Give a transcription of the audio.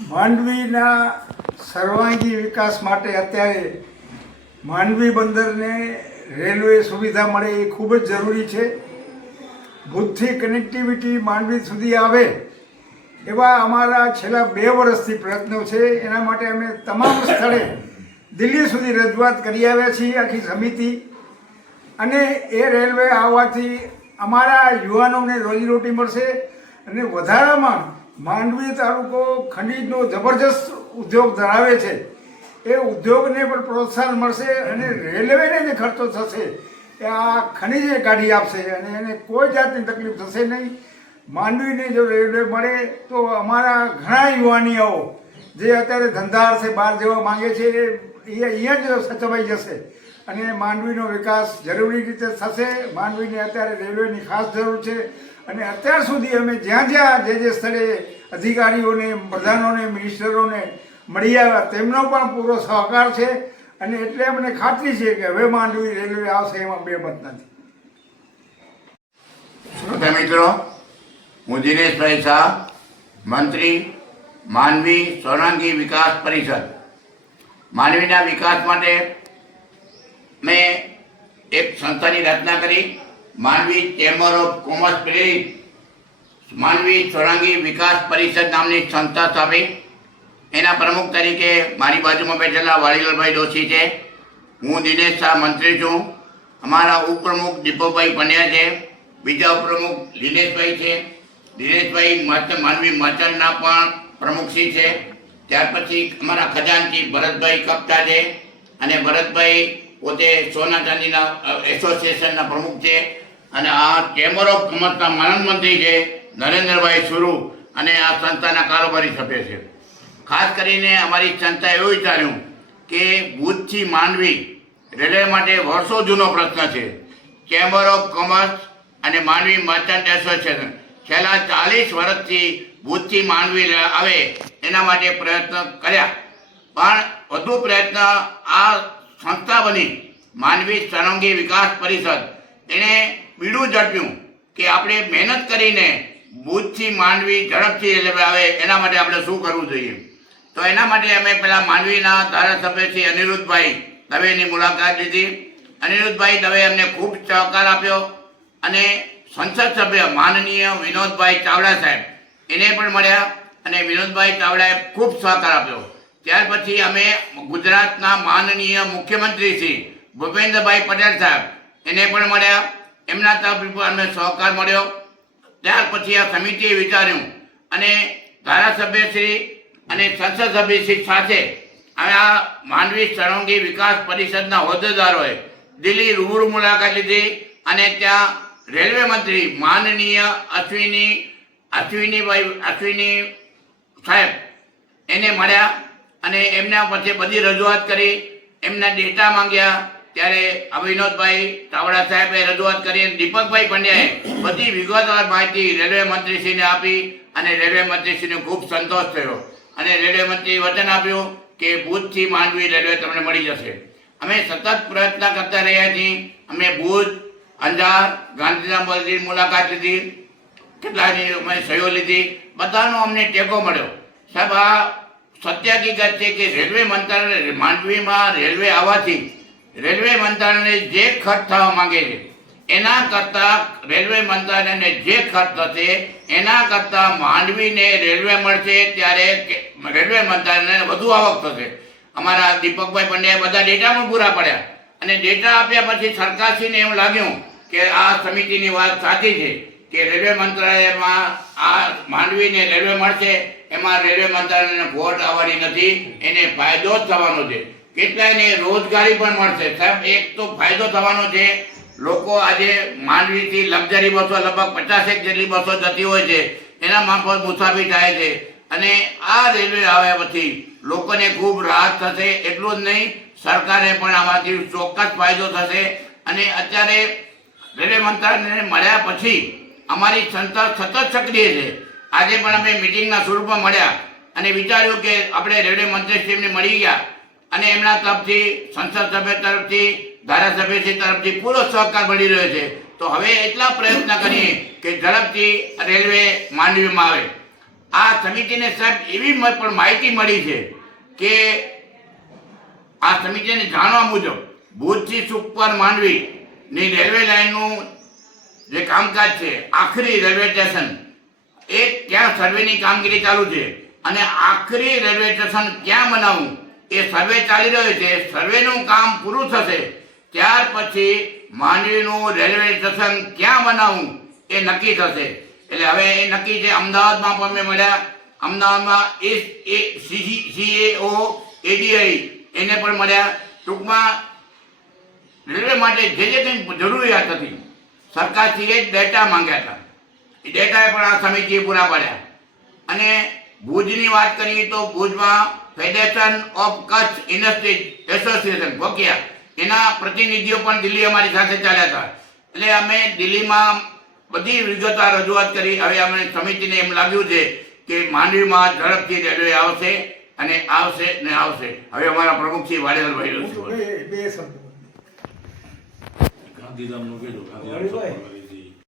માંડવીના સર્વાંગી વિકાસ માટે અત્યારે માંડવી બંદરને રેલવે સુવિધા મળે એ ખૂબ જ જરૂરી છે. ભુજથી કનેક્ટિવિટી માંડવી સુધી આવે એવા અમારા છેલ્લા 2 વર્ષથી પ્રયત્નો છે. એના માટે અમે તમામ સ્થળે દિલ્હી સુધી રજૂઆત કરી આવ્યા છીએ, આખી સમિતિ. અને એ રેલવે આવવાથી અમારા યુવાનોને રોજીરોટી મળશે અને વધારામાં માંડવી તાલુકો ખનીજનો જબરજસ્ત ઉદ્યોગ ધરાવે છે. એ ઉદ્યોગને પણ પ્રોત્સાહન મળશે અને રેલવેને જે ખર્ચો થશે એ આ ખનીજે કાઢી આપશે અને એને કોઈ જાતની તકલીફ થશે નહીં. માંડવીને જો રેલવે મળે તો અમારા ઘણા યુવાનીઓ જે અત્યારે ધંધા અર્થે બહાર જવા માંગે છે એ અહીંયા જ સચવાઈ જશે અને માંડવીનો વિકાસ જરૂરી રીતે થશે. માંડવીને અત્યારે રેલવેની ખાસ જરૂર છે અને અત્યાર સુધી અમે જ્યાં જ્યાં જે સ્થળે અધિકારીઓને, પ્રધાનોને, મિનિસ્ટરોને મળી આવ્યા તેમનો પણ પૂરો સહકાર છે અને એટલે અમને ખાતરી છે કે હવે માંડવી રેલવે આવશે, એમાં 2 મત નથી. શ્રોતા મિત્રો, હું દિનેશભાઈ શાહ, મંત્રી માંડવી સર્વાંગી વિકાસ પરિષદ. માંડવીના વિકાસ માટે મેં એક સંસ્થાની રચના કરી, માંડવી ચેમ્બર ઓફ કોમર્સ પ્રેરિત માંડવી સર્વાંગી વિકાસ પરિષદ નામની સંસ્થા સ્થાપી. એના પ્રમુખ તરીકે મારી બાજુમાં બેઠેલા વાડીલાલભાઈ ડોશી છે. હું દિનેશ શાહ મંત્રી છું. અમારા ઉપપ્રમુખ દીપકભાઈ પંડ્યા છે. બીજા ઉપપ્રમુખ દિનેશભાઈ છે. દિનેશભાઈ માંડવી મર્ચન્ટના પણ પ્રમુખશ્રી છે. ત્યાર પછી અમારા ખજાનચી ભરતભાઈ કપતા છે અને ભરતભાઈ પોતે સોના ચાંદીના એસોસિએશનના પ્રમુખ છે. અને આ ચેમ્બર ઓફ કોમર્સના માનદ મંત્રી છે નરેન્દ્રભાઈ સુરુ અને આ સંસ્થાના કારોબારી સભ્ય છે. ખાસ કરીને અમારી સંસ્થાએ એવું વિચાર્યું કે ભુજથી માંડવી રેલવે માટે વર્ષો જૂનો પ્રશ્ન છે. ચેમ્બર ઓફ કોમર્સ અને માંડવી મર્ચન્ટ એસોસિએશન છેલ્લા 40 વર્ષથી ભુજથી માંડવી આવે એના માટે પ્રયત્ન કર્યા, પણ વધુ પ્રયત્ન આ સંસ્થા બની માંડવી સર્વાંગી વિકાસ પરિષદ એણે બીડું ઝડપ્યું કે આપણે મહેનત કરીને ભુજથી માંડવી ઝડપથી રેલવે આવે એના માટે આપણે શું કરવું જોઈએ. તો એના માટે અમે પહેલાં માંડવીના ધારાસભ્ય શ્રી અનિરુદ્ધભાઈ દવેની મુલાકાત લીધી. અનિરુદ્ધભાઈ દવે અમને ખૂબ સહકાર આપ્યો અને સંસદ સભ્ય માનનીય વિનોદભાઈ ચાવડા સાહેબ એને પણ મળ્યા અને વિનોદભાઈ ચાવડાએ ખૂબ સહકાર આપ્યો. ત્યાર પછી અમે ગુજરાતના માનનીય મુખ્યમંત્રી શ્રી ભૂપેન્દ્રભાઈ પટેલ સાહેબ એને પણ મળ્યા, એમના તરફથી પણ અમને સહકાર મળ્યો. ત્યાર પછી આ સમિતિએ વિચાર્યું અને ધારાસભ્યશ્રી અને સંસદ સભ્યશ્રી સાથે આ માંડવી સર્વાંગી વિકાસ પરિષદના હોદ્દેદારોએ દિલ્હી રૂબરૂ મુલાકાત લીધી અને ત્યાં રેલવે મંત્રી માનનીય અશ્વિની સાહેબ એને મળ્યા અને એમના પછી બધી રજૂઆત કરી, એમના ડેટા માંગ્યા. ત્યારે વિનોદભાઈ ચાવડા સાહેબે રજૂઆત કરી અને દીપકભાઈ પંડ્યાએ બધી વિગતવાર માહિતી રેલવે મંત્રીશ્રીને આપી અને રેલવે મંત્રીશ્રીને ખૂબ સંતોષ થયો અને રેલવે મંત્રીએ વચન આપ્યું કે ભુજથી માંડવી રેલવે તમને મળી જશે. અમે સતત પ્રયત્ન કરતા રહ્યા છીએ. અમે ભુજ, અંજાર, ગાંધીધામની મુલાકાત લીધી, કેટલાની અમે સહયો લીધી, બધાનો અમને ટેકો મળ્યો. સાહેબ, આ સત્ય હકીકત છે કે રેલવે મંત્રાલય માંડવીમાં રેલવે આવવાથી રેલવે મંત્રાલયને જે ખર્ચ થવા માંગે છે એના કરતાં રેલવે મંત્રાલયને જે ખર્ચ થશે એના કરતાં માંડવીને રેલવે મળશે ત્યારે રેલવે મંત્રાલયને વધુ આવક થશે. અમારા દીપકભાઈ પંડ્યાએ બધા ડેટા પણ પૂરા પડ્યા અને ડેટા આપ્યા પછી સરકારશ્રીને એવું લાગ્યું કે આ સમિતિની વાત સાચી છે કે રેલવે મંત્રાલયમાં આ માંડવીને રેલવે મળશે, એમાં રેલવે મંત્રાલયને ખોટ આવવાની નથી, એને ફાયદો જ થવાનો છે. કેટલાયને રોજગારી પણ મળશે. સાહેબ, એક તો ફાયદો થવાનો છે. લોકો આજે માંડવીથી લક્ઝરી બસો લગભગ 50 જેટલી બસો જતી હોય છે, એના મારફત મુસાફરી થાય છે અને આ રેલવે આવ્યા પછી લોકોને ખૂબ રાહત થશે. એટલું જ નહીં, સરકારને પણ આમાંથી ચોક્કસ ફાયદો થશે. અને અત્યારે રેલવે મંત્રાલયને મળ્યા પછી અમારી સંસ્થા સતત સક્રિય છે. આજે પણ અમે મિટિંગના સ્વરૂપમાં મળ્યા અને વિચાર્યું કે આપણે રેલવે મંત્રીશ્રીને મળી ગયા અને એમના તરફથી સંસદ સભ્ય તરફથી ધારાસભ્યશ્રી તરફથી પૂરો સહકાર મળી રહ્યો છે. તો હવે એટલા પ્રયત્ન કરીએ કે ઝડપથી રેલવે માંડવીમાં આવે. આ સમિતિને સાહેબ એવી પણ માહિતી મળી છે કે આ સમિતિને જાણવા મુજબ ભુજથી સુખપર માંડવીની રેલવે લાઇનનું જે કામકાજ છે, આખરી રેલવે સ્ટેશન એ ક્યાં સર્વેની કામગીરી ચાલુ છે અને આખરી રેલવે સ્ટેશન ક્યાં બનાવવું એ સર્વે ચાલી રહ્યો છે. સર્વેનું કામ પૂરું થશે ત્યાર પછી માંડવીનું રેલવે સ્ટેશન ક્યાં બનાવવું એ નક્કી થશે. એટલે હવે એ નક્કી છે. અમદાવાદમાં પણ અમે મળ્યા, અમદાવાદમાં CAO ADI એને પણ મળ્યા. ટૂંકમાં રેલવે માટે જે કંઈ જરૂરિયાત હતી સરકારશ્રીએ ડેટા માંગ્યા હતા, એ ડેટા પણ આ સમિતિએ પૂરા પાડ્યા. અને ભુજની વાત કરીએ તો ભુજમાં federation of Kutch industry association ભોકિયા એના પ્રતિનિધિઓ પણ દિલ્હી અમારી સાથે ચાલ્યા હતા. એટલે અમે દિલ્હીમાં બધી વિગતવાર રજૂઆત કરી. હવે અમે સમિતિને એમ લાગ્યું છે કે માંડવીમાં ઝડપથી રેલવે આવશે અને આવશે ને આવશે. હવે અમારા પ્રમુખ શ્રી વાડેવરભાઈ બે શબ્દો ગાંધીધામનું કહેજો, ગાંધીધામ